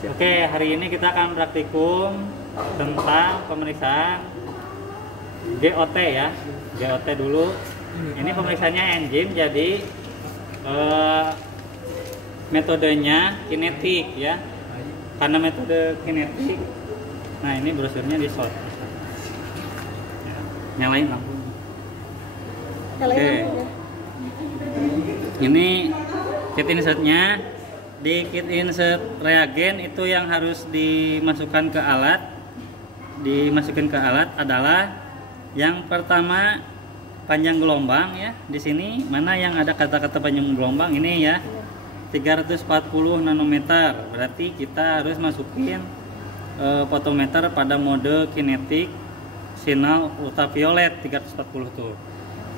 Oke, hari ini kita akan praktikum tentang pemeriksaan GOT ya. GOT dulu. Ini pemeriksaannya enzim, jadi metodenya kinetik ya. Karena metode kinetik. Nah, ini brosurnya di short. Ya, nyalain lampu. Oke. Ini kit insertnya. Di kit insert reagen itu yang harus dimasukkan ke alat. Dimasukin ke alat adalah yang pertama panjang gelombang ya. Di sini mana yang ada kata-kata panjang gelombang ini ya. 340 nanometer. Berarti kita harus masukin fotometer pada mode kinetik sinyal ultraviolet 340 tuh.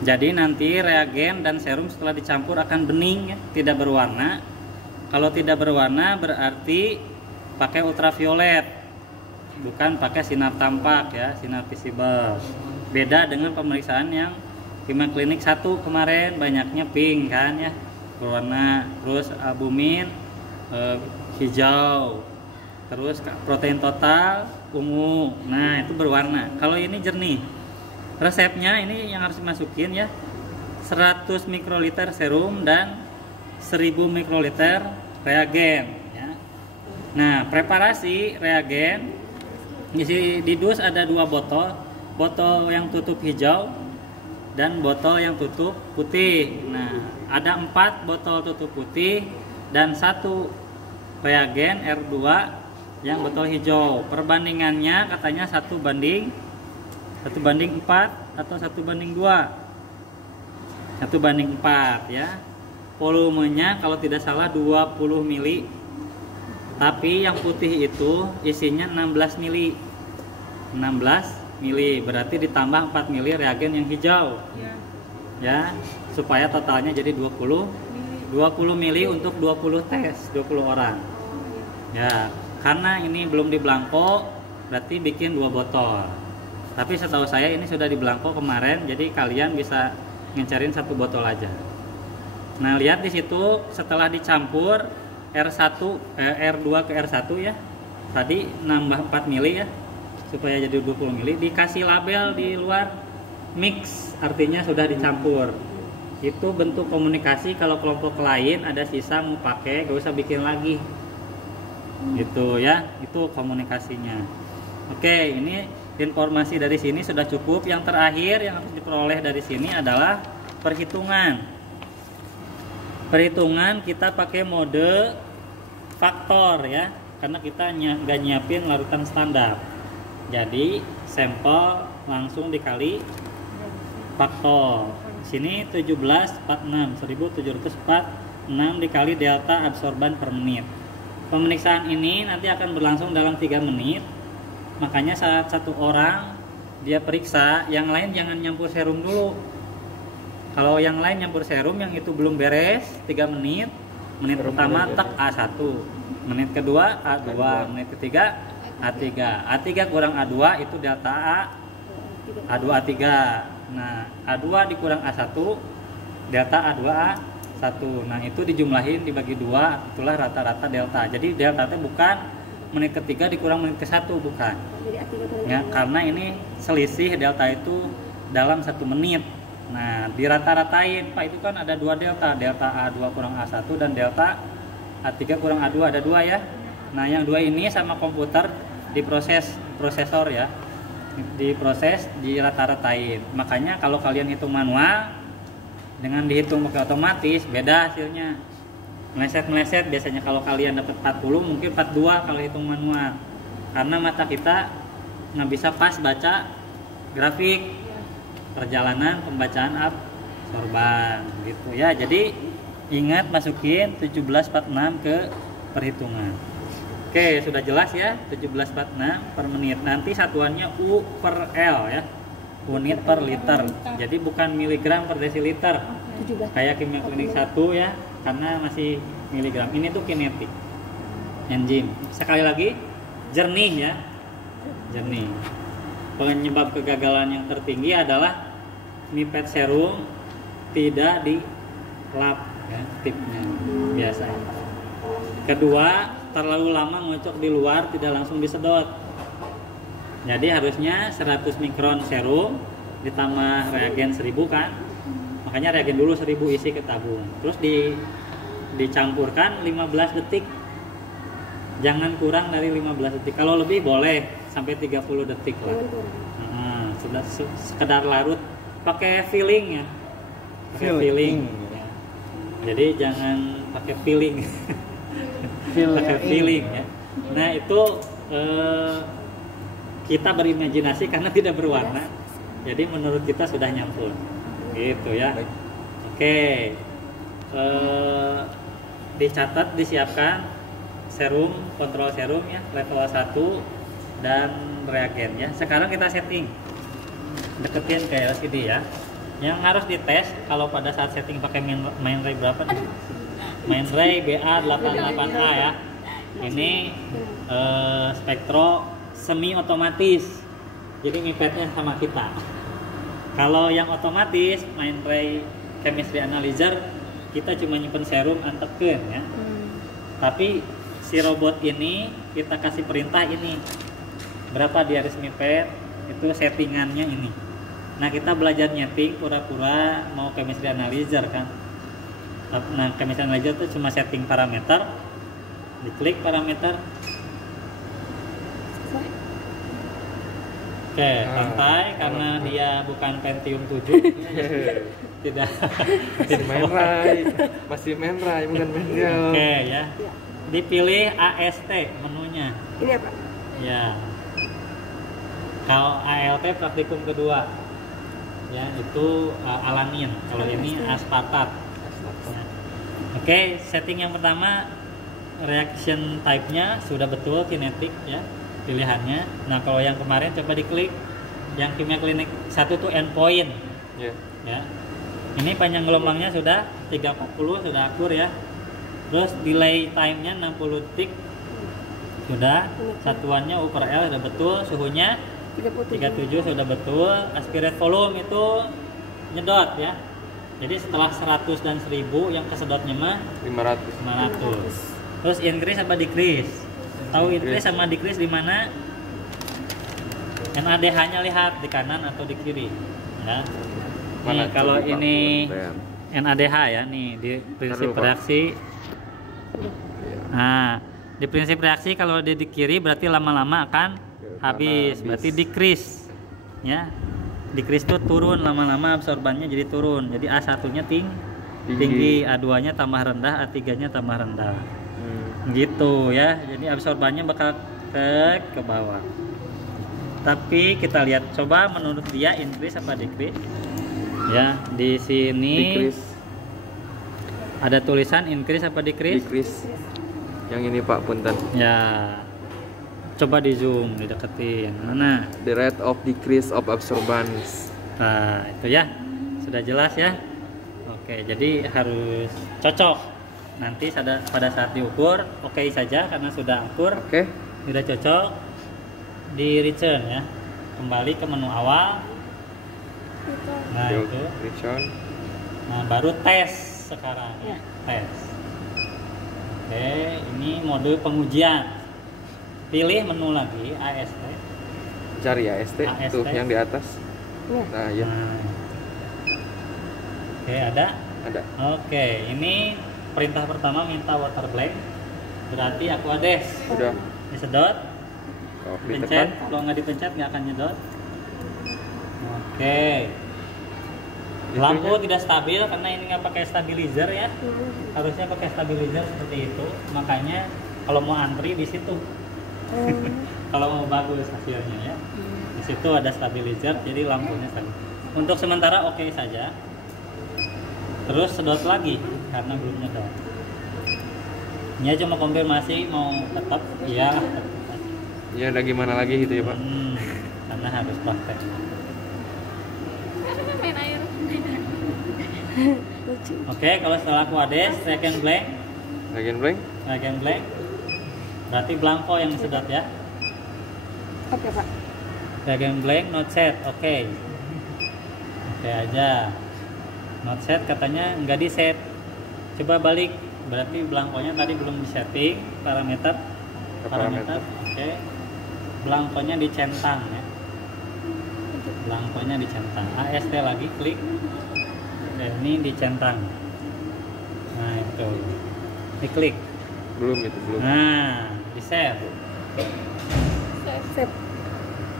Jadi nanti reagen dan serum setelah dicampur akan bening ya, tidak berwarna. Kalau tidak berwarna berarti pakai ultraviolet, bukan pakai sinar tampak ya, sinar visible. Beda dengan pemeriksaan yang kimia klinik 1 kemarin banyaknya pink kan ya, berwarna. Terus albumin hijau, terus protein total ungu. Nah itu berwarna. Kalau ini jernih. Resepnya ini yang harus dimasukin ya, 100 mikroliter serum dan 1000 mikroliter reagen ya. Nah, preparasi reagen di dus ada 2 botol, botol yang tutup hijau dan botol yang tutup putih. Nah, ada 4 botol tutup putih dan 1 reagen R2 yang botol hijau. Perbandingannya katanya 1 banding 4 atau 1 banding 2. 1 banding 4 ya. Volumenya kalau tidak salah 20 mili, tapi yang putih itu isinya 16 mili. 16 mili berarti ditambah 4 mili reagen yang hijau ya, supaya totalnya jadi 20 mili untuk 20 tes, 20 orang ya. Karena ini belum di belangko berarti bikin 2 botol, tapi setahu saya ini sudah di belangko kemarin, jadi kalian bisa ngencarin 1 botol aja. Nah, lihat di situ setelah dicampur R2 ke R1 ya. Tadi nambah 4 mili ya, supaya jadi 20 mili. Dikasih label di luar mix, artinya sudah dicampur. Itu bentuk komunikasi kalau kelompok lain ada sisa mau pakai, gak usah bikin lagi. Gitu ya, itu komunikasinya. Oke, ini informasi dari sini sudah cukup. Yang terakhir yang harus diperoleh dari sini adalah perhitungan. Perhitungan kita pakai mode faktor ya, karena kita nggak nyiapin larutan standar. Jadi sampel langsung dikali faktor. Sini 1746 1746 dikali delta absorban per menit. Pemeriksaan ini nanti akan berlangsung dalam 3 menit. Makanya saat 1 orang dia periksa, yang lain jangan nyampur serum dulu. Kalau yang lain nyampur serum yang itu belum beres 3 menit. Menit pertama tek A1, menit kedua A2, menit ketiga A3. A3 kurang A2 itu delta A, A2 A3. Nah, A2 dikurang A1 delta A2 A1. Nah, itu dijumlahin dibagi 2, itulah rata-rata delta. Jadi delta itu bukan menit ketiga dikurang menit ke-1, bukan. Ya, karena ini selisih delta itu dalam 1 menit. Nah, dirata-ratain, Pak, itu kan ada 2 delta, delta A2 kurang A1 dan delta A3 kurang A2, ada 2 ya. Nah, yang 2 ini sama komputer diproses, prosesor ya, diproses, dirata-ratain. Makanya kalau kalian hitung manual dengan dihitung pakai otomatis beda hasilnya, meleset-meleset. Biasanya kalau kalian dapat 40 mungkin 42 kalau hitung manual, karena mata kita nggak bisa pas baca grafik perjalanan pembacaan absorban gitu ya. Jadi ingat masukin 1746 ke perhitungan. Oke, sudah jelas ya, 1746 per menit. Nanti satuannya U per L ya, unit per liter. Jadi bukan miligram per desiliter kayak kimia klinik 1 ya, karena masih miligram. Ini tuh kinetik enzim. Sekali lagi, jernih ya, jernih. Penyebab kegagalan yang tertinggi adalah pipet serum tidak di lap ya, tipnya biasanya. Kedua, terlalu lama ngocok di luar, tidak langsung disedot. Jadi harusnya 100 mikron serum ditambah reagen 1000 kan. Makanya reagen dulu 1000 isi ke tabung. Terus dicampurkan 15 detik. Jangan kurang dari 15 detik. Kalau lebih boleh sampai 30 detik lah. Sudah sekedar larut, pakai filling ya. Pakai filling. Ya. Jadi jangan pakai filling. Pakai filling ya. Nah, itu kita berimajinasi karena tidak berwarna. Jadi menurut kita sudah nyampur. Gitu ya. Oke. Dicatat, disiapkan serum, kontrol serum ya, level 1 dan reagen ya. Sekarang kita setting. Deketin ke LCD ya. Yang harus dites kalau pada saat setting pakai main ray berapa nih? Main ray BA88A ya. Ini spektro semi otomatis. Jadi mipetnya sama kita. Kalau yang otomatis main ray chemistry analyzer, kita cuma nyimpen serum antepkeun ya. Tapi si robot ini kita kasih perintah ini. Berapa dia harus mipet, itu settingannya ini. Nah, kita belajar nyeting pura-pura mau chemistry analyzer kan. Nah, chemistry analyzer itu cuma setting parameter. Diklik parameter. Oke, santai karena dia bukan Pentium 7. Tidak. Masih main ray, bukan main gel. Oke ya. Dipilih AST menunya. Ini apa? Ya. Kalau ALT praktikum kedua. Ya, itu alanin. Kalau ini aspartat. Nah. Oke, setting yang pertama, reaction type-nya sudah betul, kinetik ya pilihannya. Nah, kalau yang kemarin coba diklik yang kimia klinik 1 tuh endpoint. Ya. Ini panjang gelombangnya sudah 340, sudah akur ya. Terus delay time-nya 60 detik. Sudah. Satuannya U per L sudah betul, suhunya 37 sudah betul. Aspirate volume itu nyedot ya. Jadi setelah 100 dan 1000 yang kesedotnya mah 500. Terus increase apa decrease? Tahu increase sama decrease di mana? NADH-nya lihat di kanan atau di kiri. Ya. Nih, kalau ini NADH ya, nih di prinsip reaksi. Nah, di prinsip reaksi kalau dia di kiri berarti lama-lama akan habis. Berarti decrease. Ya. Decrease itu turun, lama-lama absorbannya jadi turun. Jadi A1-nya tinggi, A2-nya tambah rendah, A3-nya tambah rendah. Gitu ya. Jadi absorbannya bakal ke bawah. Tapi kita lihat, coba menurut dia increase apa decrease? Ya, di sini decrease. Ada tulisan increase apa decrease? Decrease. Yang ini Pak Punten. Ya. Coba di zoom, dideketin. Mana? The rate of decrease of absorbance. Nah, itu ya. Sudah jelas ya. Oke, jadi harus cocok. Nanti pada saat diukur, oke saja karena sudah akur. Oke. Sudah cocok. Di return ya. Kembali ke menu awal. Nah, itu. Return. Nah, baru tes sekarang ya. Tes. Oke, ini mode pengujian. Pilih menu lagi AST. Cari AST tuh yang di atas. Nah, ya. Oke, ada? Ada. Oke, ini perintah pertama minta water blank. Berarti Aquades. Sudah. Disedot. Oh, Pencet. Kalau nggak dipencet nggak akan nyedot. Oke. Lampu tidak stabil karena ini nggak pakai stabilizer ya. Harusnya pakai stabilizer seperti itu. Makanya kalau mau antri di situ. Kalau mau bagus hasilnya ya. Di situ ada stabilizer, jadi lampunya stabil. Untuk sementara oke saja. Terus sedot lagi karena belum nyedot. Ya cuma konfirmasi mau tetap ya. Ya ada gimana lagi gitu ya Pak? Karena harus praktek. Main air. Oke, kalau setelah Aquades, reagen blank. Reagen blank. Berarti blanko yang disedot ya. Oke Pak. Reagen blank, not set. Oke. Oke aja. Not set katanya nggak di set. Coba balik Berarti belangkonya tadi belum disetting parameter. Oke. Belangkonya dicentang ya. Belangkonya dicentang. AST lagi klik. Dan ini dicentang. Nah, itu. Diklik. Belum itu, belum. Nah, di-save. Save.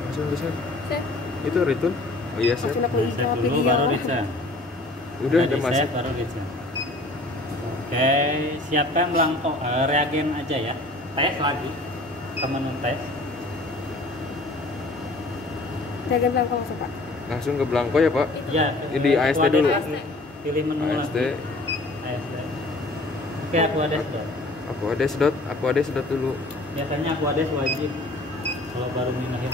Langsung bisa. Save. Itu return. Oh iya, save. Langsung aku Di-save ikut dulu video. baru di-save. Udah di-save, masuk. baru di-save. Oke, siapkan belangko reagen aja ya. Tes lagi. Ke menu tes. Reagen belangko langsung Pak. Langsung ke belangko ya, Pak. Iya, Ini di AST dulu. Pilih menu AST. lagi. AST. Oke, Aku ada sedot dulu. Biasanya Aquades wajib kalau baru mindahin.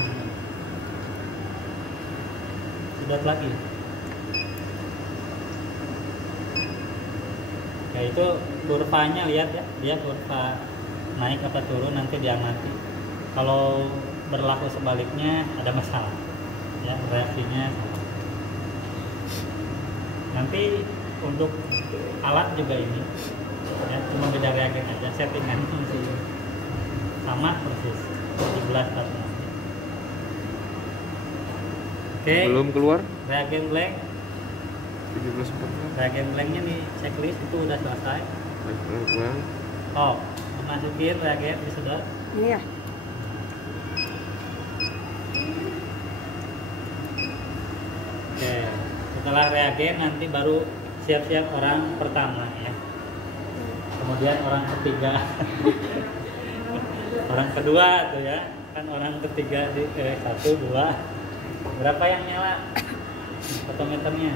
Sedot lagi. Oke, itu kurvanya lihat ya, dia kurva naik apa turun nanti diamati. Kalau berlaku sebaliknya ada masalah. Ya, reaksinya sama. Nanti untuk alat juga ini ya, cuma beda reagen aja, settingan masih sama persis 17 tahun. Oke, Belum keluar. reagen blank 17.46. reagen blanknya nih checklist itu udah selesai. Blank. Oh, masukin reagen disedot. Ini ya. Oke, setelah reagen nanti baru siap-siap orang pertama ya. Kemudian orang ketiga, orang kedua tuh ya, kan orang ketiga di 1, 2, berapa yang nyala fotometernya?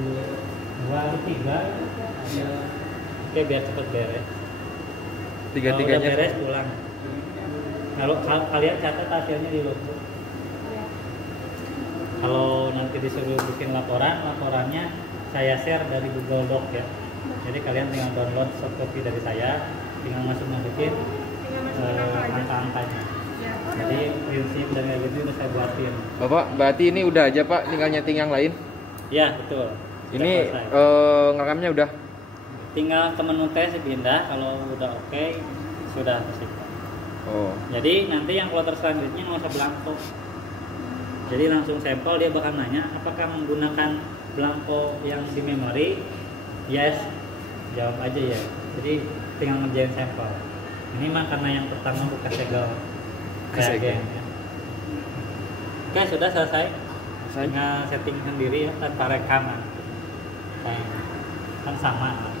2, 3. Oke, biar cepet beres. Kalau udah Tiga-tiganya. beres pulang. Kalau kalian catat hasilnya di logbook. Kalau nanti disuruh bikin laporannya saya share dari Google Doc ya. Jadi kalian tinggal download soft copy dari saya, tinggal masukin angka-angkanya. Jadi prinsip dan kayak gitu udah saya buatin. Bapak, berarti ini udah aja Pak, tinggal nyeting yang lain. Ya betul. Sudah Ini selesai. ngerekamnya udah. Tinggal ke menu tes pindah, kalau udah oke sudah tersimpan. Oh. Jadi nanti yang kloter selanjutnya nggak usah belangko. Jadi langsung sampel, dia bakal nanya apakah menggunakan belangko yang di memori. Yes, jawab aja ya. Jadi tinggal ngerjain sampel. Ini mah karena yang pertama bukan segel reagen ya. Oke, sudah selesai. Tinggal setting sendiri ya, tanpa rekaman. Kan sama lah.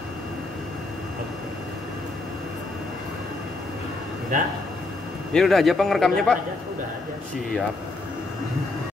Udah? Ini udah aja Pak ngerekamnya Udah Pak. aja, sudah aja. Siap.